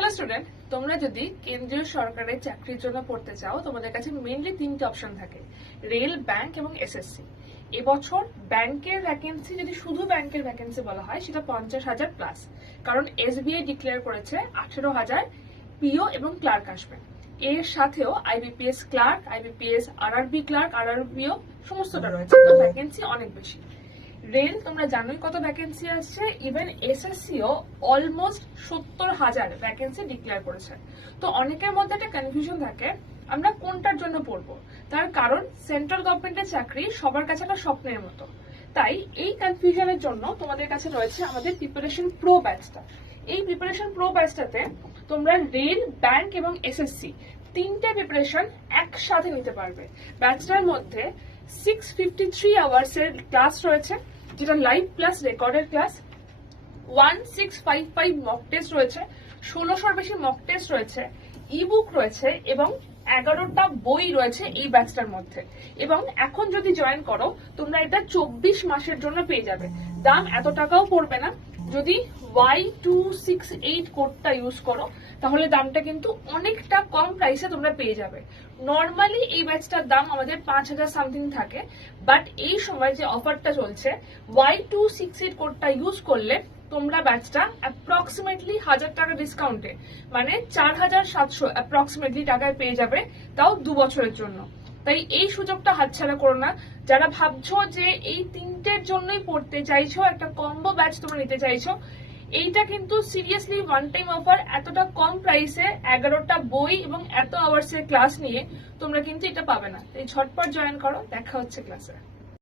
Hello student, তোমরা যদি কেন্দ্রীয় সরকারের চাকরির জন্য পড়তে চাও তোমাদের কাছে মেইনলি তিনটে অপশন থাকে, রেল, ব্যাংক এবং এসএসসি। এবছর ব্যাংকের ভ্যাকেন্সি, যদি শুধু ব্যাংকের ভ্যাকেন্সি বলা হয়, সেটা 50,000 প্লাস, কারণ এসবিআই ডিক্লেয়ার করেছে 18,000 পিও এবং ক্লার্ক আসবে। এর সাথেও IBPS clerk, IBPS RRB clerk, আরআরবিও সমস্তটা রয়েছে, তো ভ্যাকেন্সি অনেক বেশি। রেল তোমরা জানোই কত ভ্যাকেন্সি আসছে, ইভেন এসএসসিও অলমোস্ট 70,000 ভ্যাকেন্সি ডিক্লেয়ার করেছে। তো অনেকের মধ্যে একটা কনফিউশন থাকে আমরা কোনটার জন্য পড়বো, তার কারণ সেন্ট্রাল গভর্নমেন্টের চাকরি সবার কাছে একটা স্বপ্নের মতো। তাই এই কনফিউশনের জন্য তোমাদের কাছে রয়েছে আমাদের প্রিপারেশন প্রো ব্যাচটা। এই প্রিপারেশন প্রো ব্যাচটাতে তোমরা রেল, ব্যাংক এবং এসএসসি তিনটে প্রিপারেশন একসাথে নিতে পারবে। ব্যাচটার মধ্যে 653 আওয়ার্সের ক্লাস রয়েছে, যেটা live plus recorded class. 1655 mock test রয়েছে, 1600-র বেশি মক টেস্ট রয়েছে, ইবুক রয়েছে এবং 11টা বই রয়েছে এই ব্যাচটার মধ্যে। এবং এখন যদি জয়েন করো তোমরা এটা 24 মাসের জন্য পেয়ে যাবে। দাম এত টাকাও পড়বে না। যদি Y268 কোডটা ইউজ করো তাহলে দামটা কিন্তু অনেকটা কম প্রাইসে তোমরা পেয়ে যাবে। নর্মালি এই ব্যাচটার দাম আমাদের 5,000 সামথিং থাকে, বাট এই সময় যে অফারটা চলছে Y268 কোডটা ইউজ করলে তোমরা ব্যাচটা অ্যাপ্রক্সিমেটলি 1,000 টাকা ডিসকাউন্টে, মানে 4,700 অ্যাপ্রক্সিমেটলি টাকায় পেয়ে যাবে, তাও 2 বছরের জন্য। তাই এই সুযোগটা হাতছাড়া করো না। যারা ভাবছো যে এই তিনটের জন্যই পড়তে চাইছো, একটা কম্বো ব্যাচ তোমরা নিতে চাইছো, এইটা কিন্তু সিরিয়াসলি ওয়ান টাইম অফার। এতটা কম প্রাইসে 11টা বই এবং এত আওয়ার্সের ক্লাস নিয়ে তোমরা কিন্তু এটা পাবে না। তাই ঝটপট জয়েন করো, দেখা হচ্ছে ক্লাসে।